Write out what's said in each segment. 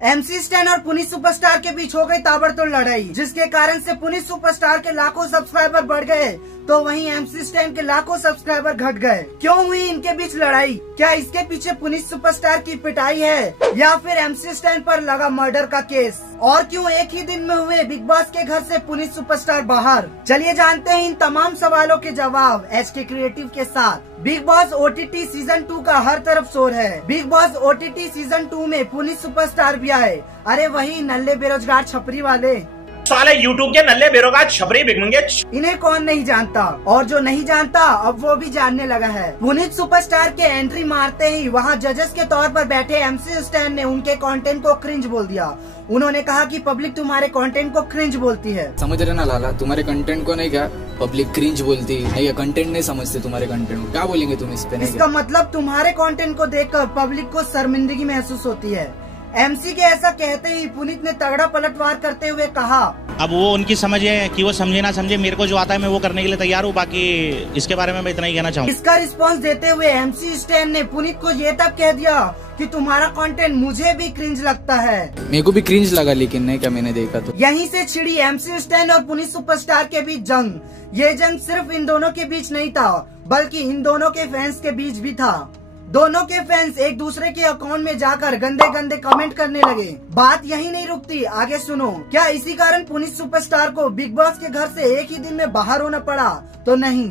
MC stand और Puneet superstar के बीच हो गई ताबड़तोड़ लड़ाई, जिसके कारण से पुनीत सुपरस्टार के लाखों सब्सक्राइबर बढ़ गए तो वहीं MC स्टैन के लाखों सब्सक्राइबर घट गए। क्यों हुई इनके बीच लड़ाई? क्या इसके पीछे पुनीत सुपरस्टार की पिटाई है या फिर MC स्टैन पर लगा मर्डर का केस? और क्यों एक ही दिन में हुए बिग बॉस के घर से पुनीत सुपरस्टार बाहर? चलिए जानते हैं इन तमाम सवालों के जवाब HK क्रिएटिव के साथ। बिग बॉस OTT सीजन 2 का हर तरफ शोर है। बिग बॉस OTT सीजन 2 में पुनीत सुपरस्टार भी आए। अरे वही नल्ले बेरोजगार छपरी वाले साले यूट्यूब के नल्ले बेरोजगार छपरी भिखमंगे। इन्हें कौन नहीं जानता, और जो नहीं जानता अब वो भी जानने लगा है। पुनीत सुपरस्टार के एंट्री मारते ही वहाँ जजेस के तौर पर बैठे MC स्टैन ने उनके कंटेंट को क्रिंज बोल दिया। उन्होंने कहा कि पब्लिक तुम्हारे कंटेंट को क्रिंज बोलती है। समझ रहे ना लाला, तुम्हारे कंटेंट को नहीं, क्या पब्लिक क्रिंज बोलती नहीं, ये कंटेंट नहीं समझते तुम्हारे कंटेंट को। क्या बोलेंगे तुम इस पे? इसका मतलब तुम्हारे कंटेंट को देखकर पब्लिक को शर्मिंदगी महसूस होती है। MC के ऐसा कहते ही पुनीत ने तगड़ा पलटवार करते हुए कहा, अब वो उनकी समझ है कि वो समझे ना समझे, मेरे को जो आता है मैं वो करने के लिए तैयार हूँ। बाकी इसके बारे में मैं इतना ही कहना चाहूँ। इसका रिस्पांस देते हुए MC स्टैन ने पुनीत को ये तक कह दिया कि तुम्हारा कंटेंट मुझे भी क्रिंज लगता है। मेरे को भी क्रिंज लगा, लेकिन नहीं क्या मैंने देखा तो। यहीं से छिड़ी MC स्टैन और पुनीत सुपरस्टार के बीच जंग। ये जंग सिर्फ इन दोनों के बीच नहीं था, बल्कि इन दोनों के फैंस के बीच भी था। दोनों के फैंस एक दूसरे के अकाउंट में जाकर गंदे गंदे कमेंट करने लगे। बात यही नहीं रुकती, आगे सुनो। क्या इसी कारण पुनीत सुपरस्टार को बिग बॉस के घर से एक ही दिन में बाहर होना पड़ा? तो नहीं,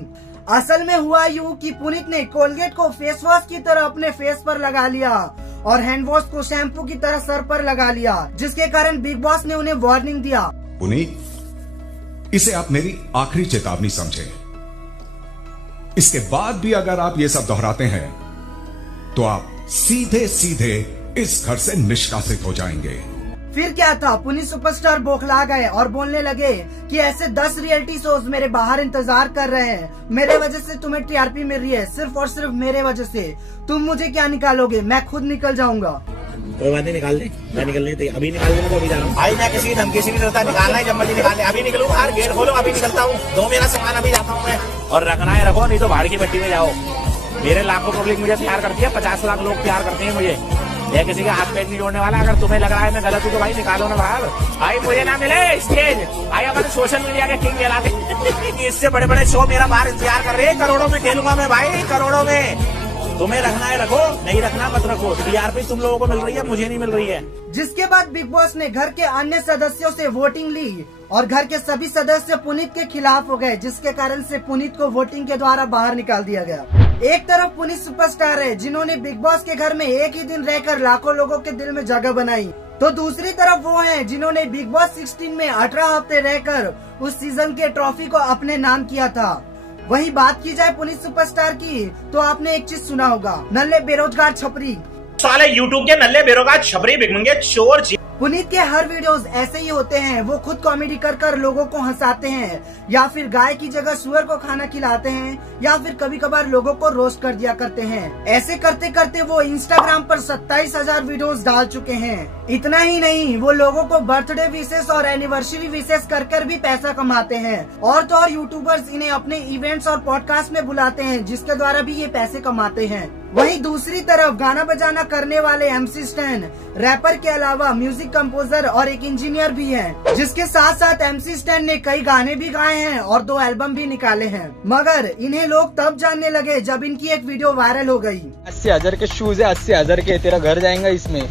असल में हुआ यूँ कि पुनीत ने कोलगेट को फेस वॉश की तरह अपने फेस पर लगा लिया और हैंड वॉश को शैम्पू की तरह सर पर लगा लिया, जिसके कारण बिग बॉस ने उन्हें वार्निंग दिया। पुनीत, इसे आप मेरी आखिरी चेतावनी समझे। इसके बाद भी अगर आप ये सब दोहराते हैं तो आप सीधे सीधे इस घर से निष्कासित हो जाएंगे। फिर क्या था, पुनीत सुपरस्टार बौखला गए और बोलने लगे कि ऐसे 10 रियलिटी शोज मेरे बाहर इंतजार कर रहे हैं। मेरे वजह से तुम्हें TRP मिल रही है, सिर्फ और सिर्फ मेरे वजह से। तुम मुझे क्या निकालोगे? मैं खुद निकल जाऊंगा। कोई बात नहीं, निकाल दे। मैं निकलने अभी निकाल देना, तो अभी जा रहा हूँ भाई। मैं किसी धमकी से नहीं डरता, निकालना है जब मर्जी निकाल ले। अभी निकलूँ, बाहर गेट खोलो, अभी निकलता हूँ। दो मेरा सामान, अभी जाता हूँ मैं। और रखना है रखो, नहीं तो बाहर की पट्टी में जाओ। मेरे लाखों पब्लिक मुझे प्यार करती है, 50 लाख लोग प्यार करते हैं मुझे। ये किसी के हाथ पैर नहीं जोड़ने वाला। अगर तुम्हें लग रहा है मैं गलत हूँ तो भाई निकालो ना बाहर। भाई मुझे ना मिले स्टेज, भाई हमारे सोशल मीडिया के किंग कहलाते। इससे बड़े बड़े शो मेरा बाहर इंतजार कर रहे हैं। करोड़ों में खेलूंगा मैं भाई, करोड़ों में। तुम्हें रखना है रखो, नहीं रखना मत रखो। TRP तुम लोगों को मिल रही है, मुझे नहीं मिल रही है। जिसके बाद बिग बॉस ने घर के अन्य सदस्यों से वोटिंग ली और घर के सभी सदस्य पुनीत के खिलाफ हो गए, जिसके कारण से पुनीत को वोटिंग के द्वारा बाहर निकाल दिया गया। एक तरफ पुनीत सुपरस्टार है जिन्होंने बिग बॉस के घर में एक ही दिन रहकर लाखों लोगों के दिल में जगह बनाई, तो दूसरी तरफ वो हैं जिन्होंने बिग बॉस 16 में 18 हफ्ते रहकर उस सीजन के ट्रॉफी को अपने नाम किया था। वहीं बात की जाए पुनीत सुपरस्टार की, तो आपने एक चीज सुना होगा, नल्ले बेरोजगार छपरी। साले यूट्यूब के नल्ले बेरोजगार छपरी भिखमंगे चोर। पुनीत के हर वीडियोस ऐसे ही होते हैं। वो खुद कॉमेडी कर कर लोगों को हंसाते हैं, या फिर गाय की जगह सुअर को खाना खिलाते हैं, या फिर कभी कभार लोगों को रोस्ट कर दिया करते हैं। ऐसे करते करते वो इंस्टाग्राम पर 27,000 वीडियोस डाल चुके हैं। इतना ही नहीं, वो लोगों को बर्थडे विशेष और एनिवर्सरी विशेष कर कर भी पैसा कमाते हैं। और तो और यूट्यूबर्स इन्हें अपने इवेंट्स और पॉडकास्ट में बुलाते हैं, जिसके द्वारा भी ये पैसे कमाते हैं। वहीं दूसरी तरफ गाना बजाना करने वाले MC स्टैन रैपर के अलावा म्यूजिक कंपोजर और एक इंजीनियर भी हैं, जिसके साथ साथ MC स्टैन ने कई गाने भी गाए हैं और 2 एल्बम भी निकाले हैं। मगर इन्हें लोग तब जानने लगे जब इनकी एक वीडियो वायरल हो गई। 80,000 के शूज है, 80,000 के। तेरा घर जाएगा इसमें,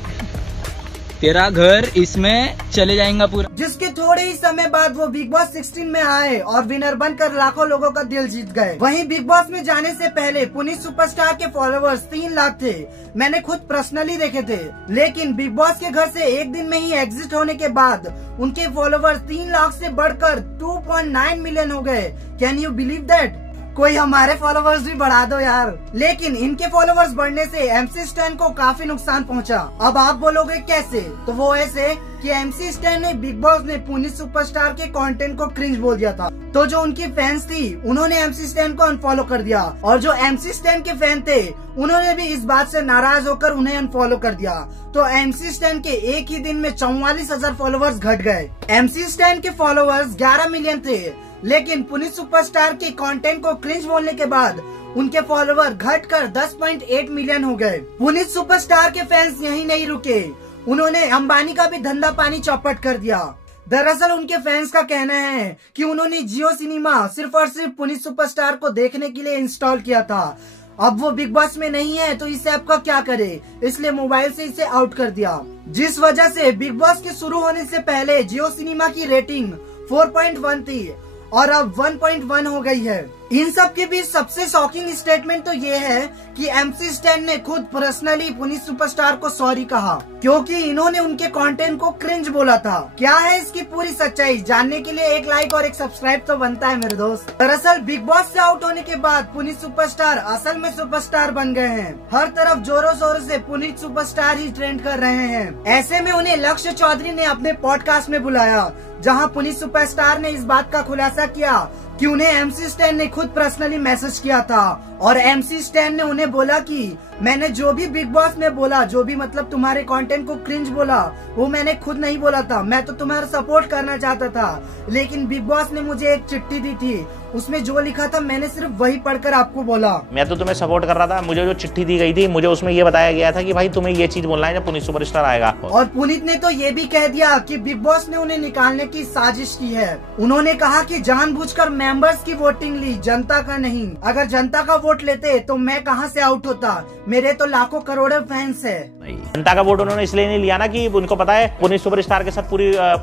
तेरा घर इसमें चले जाएगा पूरा। जिसके थोड़े ही समय बाद वो बिग बॉस 16 में आए और विनर बनकर लाखों लोगों का दिल जीत गए। वहीं बिग बॉस में जाने से पहले पुनीत सुपरस्टार के फॉलोअर्स 3 लाख थे। मैंने खुद पर्सनली देखे थे। लेकिन बिग बॉस के घर से एक दिन में ही एग्जिट होने के बाद उनके फॉलोअर्स 3 लाख से बढ़कर 2.9 मिलियन हो गए। Can you believe that? कोई हमारे फॉलोवर्स भी बढ़ा दो यार। लेकिन इनके फॉलोवर्स बढ़ने से MC स्टैन को काफी नुकसान पहुंचा। अब आप बोलोगे कैसे? तो वो ऐसे कि MC स्टैन ने बिग बॉस ने पुनीत सुपरस्टार के कंटेंट को क्रिंज बोल दिया था, तो जो उनकी फैंस थी उन्होंने MC स्टैन को अनफॉलो कर दिया, और जो MC स्टैन के फैन थे उन्होंने भी इस बात से नाराज होकर उन्हें अनफॉलो कर दिया। तो MC स्टैन के एक ही दिन में 44,000 फॉलोवर्स घट गए। MC स्टैन के फॉलोवर्स 11 मिलियन थे, लेकिन पुनीत सुपरस्टार के कंटेंट को क्रिंज बोलने के बाद उनके फॉलोवर घटकर 10.8 मिलियन हो गए। पुनीत सुपरस्टार के फैंस यहीं नहीं रुके, उन्होंने अंबानी का भी धंधा पानी चौपट कर दिया। दरअसल उनके फैंस का कहना है कि उन्होंने जियो सिनेमा सिर्फ और सिर्फ पुनीत सुपरस्टार को देखने के लिए इंस्टॉल किया था। अब वो बिग बॉस में नहीं है तो इस ऐप का क्या करे, इसलिए मोबाइल से इसे आउट कर दिया, जिस वजह से बिग बॉस के शुरू होने से पहले जियो सिनेमा की रेटिंग 4.1 थी और अब 1.1 हो गई है। इन सब के बीच सबसे शॉकिंग स्टेटमेंट तो ये है कि MC स्टैन ने खुद पर्सनली पुनीत सुपरस्टार को सॉरी कहा, क्योंकि इन्होंने उनके कंटेंट को क्रिंज बोला था। क्या है इसकी पूरी सच्चाई, जानने के लिए एक लाइक और एक सब्सक्राइब तो बनता है मेरे दोस्त। दरअसल बिग बॉस से आउट होने के बाद पुनीत सुपरस्टार असल में सुपरस्टार बन गए हैं। हर तरफ जोरों शोरों से पुनीत सुपरस्टार ही ट्रेंड कर रहे हैं। ऐसे में उन्हें लक्ष्य चौधरी ने अपने पॉडकास्ट में बुलाया, जहां पुनीत सुपरस्टार ने इस बात का खुलासा किया कि उन्हें MC स्टैन ने खुद पर्सनली मैसेज किया था और MC स्टैन ने उन्हें बोला कि मैंने जो भी बिग बॉस में बोला, जो भी मतलब तुम्हारे कंटेंट को क्रिंज बोला, वो मैंने खुद नहीं बोला था। मैं तो तुम्हारा सपोर्ट करना चाहता था, लेकिन बिग बॉस ने मुझे एक चिट्ठी दी थी, उसमें जो लिखा था मैंने सिर्फ वही पढ़कर आपको बोला। मैं तो तुम्हें सपोर्ट कर रहा था, मुझे जो चिट्ठी दी गई थी मुझे उसमें ये बताया गया था कि भाई तुम्हें ये चीज बोलना है जब पुनीत सुपरस्टार आएगा। और पुनीत ने तो ये भी कह दिया कि बिग बॉस ने उन्हें निकालने की साजिश की है। उन्होंने कहा कि जानबूझकर मेंबर्स की वोटिंग ली, जनता का नहीं। अगर जनता का वोट लेते तो मैं कहां से आउट होता, मेरे तो लाखों करोड़ों फैंस है। जनता का वोट उन्होंने इसलिए नहीं लिया ना कि उनको पता है पुनीत सुपरस्टार के साथ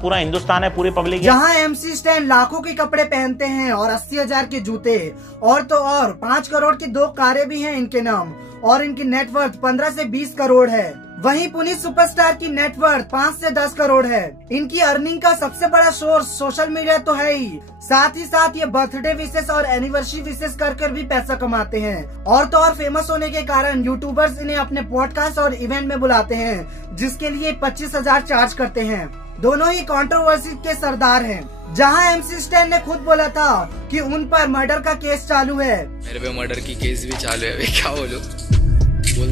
पूरा हिंदुस्तान है, पूरी पब्लिक है। जहाँ MC स्टैन लाखों के कपड़े पहनते हैं और 80,000 के जूते, और तो और 5 करोड़ की 2 कारें भी हैं इनके नाम, और इनकी नेटवर्थ 15 से 20 करोड़ है। वहीं पुनीत सुपरस्टार की नेटवर्थ 5 से 10 करोड़ है। इनकी अर्निंग का सबसे बड़ा सोर्स सोशल मीडिया तो है ही साथ ये बर्थडे विशेष और एनिवर्सरी विशेष कर भी पैसा कमाते हैं। और तो और फेमस होने के कारण यूट्यूबर्स इन्हें अपने पॉडकास्ट और इवेंट में बुलाते हैं, जिसके लिए 25,000 चार्ज करते हैं। दोनों ही कंट्रोवर्सी के सरदार हैं। जहां MC स्टैन ने खुद बोला था कि उन पर मर्डर का केस चालू है। मेरे पे मर्डर की केस भी चालू है, क्या बोलूं, खोल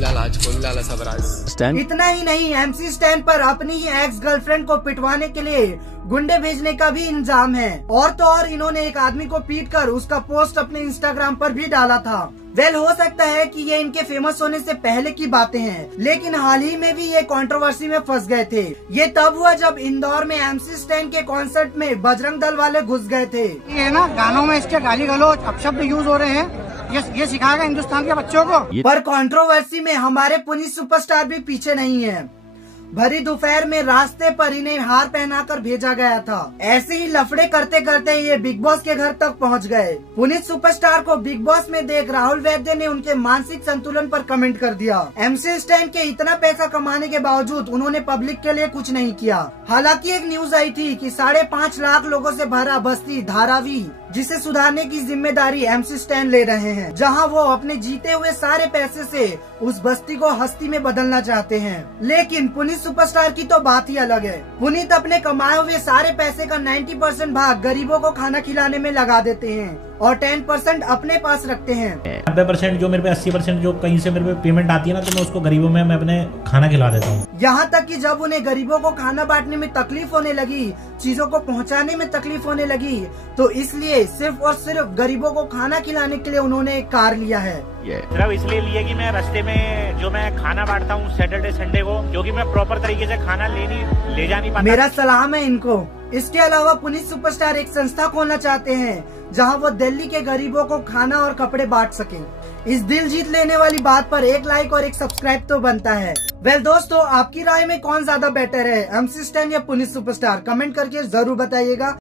डाला सब राज। इतना ही नहीं, MC स्टैन पर अपनी ही एक्स गर्लफ्रेंड को पिटवाने के लिए गुंडे भेजने का भी इल्जाम है। और तो और इन्होंने एक आदमी को पीटकर उसका पोस्ट अपने इंस्टाग्राम पर भी डाला था। हो सकता है कि ये इनके फेमस होने से पहले की बातें हैं, लेकिन हाल ही में भी ये कंट्रोवर्सी में फंस गए थे। ये तब हुआ जब इंदौर में MC स्टैन के कॉन्सर्ट में बजरंग दल वाले घुस गए थे। ये ना गानों में इसके गाली गलौज अपशब्द यूज हो रहे हैं, ये सिखाएगा हिंदुस्तान के बच्चों को। पर कंट्रोवर्सी में हमारे पुनीत सुपरस्टार भी पीछे नहीं है। भरी दोपहर में रास्ते पर इन्हें हार पहनाकर भेजा गया था। ऐसे ही लफड़े करते करते ये बिग बॉस के घर तक पहुंच गए। पुनीत सुपरस्टार को बिग बॉस में देख राहुल वैद्य ने उनके मानसिक संतुलन पर कमेंट कर दिया। MC स्टैन के इतना पैसा कमाने के बावजूद उन्होंने पब्लिक के लिए कुछ नहीं किया। हालांकि एक न्यूज आई थी कि 5.5 लाख लोगों से भरा बस्ती धारावी, जिसे सुधारने की जिम्मेदारी MC स्टैन ले रहे हैं, जहां वो अपने जीते हुए सारे पैसे से उस बस्ती को हस्ती में बदलना चाहते हैं। लेकिन पुनीत सुपरस्टार की तो बात ही अलग है। पुनीत अपने कमाए हुए सारे पैसे का 90% भाग गरीबों को खाना खिलाने में लगा देते हैं और 10% अपने पास रखते हैं। 90% जो मेरे पे 80% जो कहीं से मेरे पे पेमेंट आती है ना, तो मैं उसको गरीबों में मैं अपने खाना खिला देता हूँ। यहाँ तक कि जब उन्हें गरीबों को खाना बांटने में तकलीफ होने लगी, चीजों को पहुँचाने में तकलीफ होने लगी, तो इसलिए सिर्फ और सिर्फ गरीबों को खाना खिलाने के लिए उन्होंने एक कार लिया है। सिर्फ इसलिए लिए कि मैं रास्ते में जो मैं खाना बांटता हूँ सैटरडे संडे को, क्योंकि मैं प्रॉपर तरीके से खाना ले जा नहीं पाता। मेरा सलाम है इनको। इसके अलावा पुनीत सुपरस्टार एक संस्था खोलना चाहते हैं, जहां वो दिल्ली के गरीबों को खाना और कपड़े बांट सकें। इस दिल जीत लेने वाली बात पर एक लाइक और एक सब्सक्राइब तो बनता है। दोस्तों, आपकी राय में कौन ज्यादा बेटर है, MC स्टैन या पुनीत सुपरस्टार? कमेंट करके जरूर बताइएगा।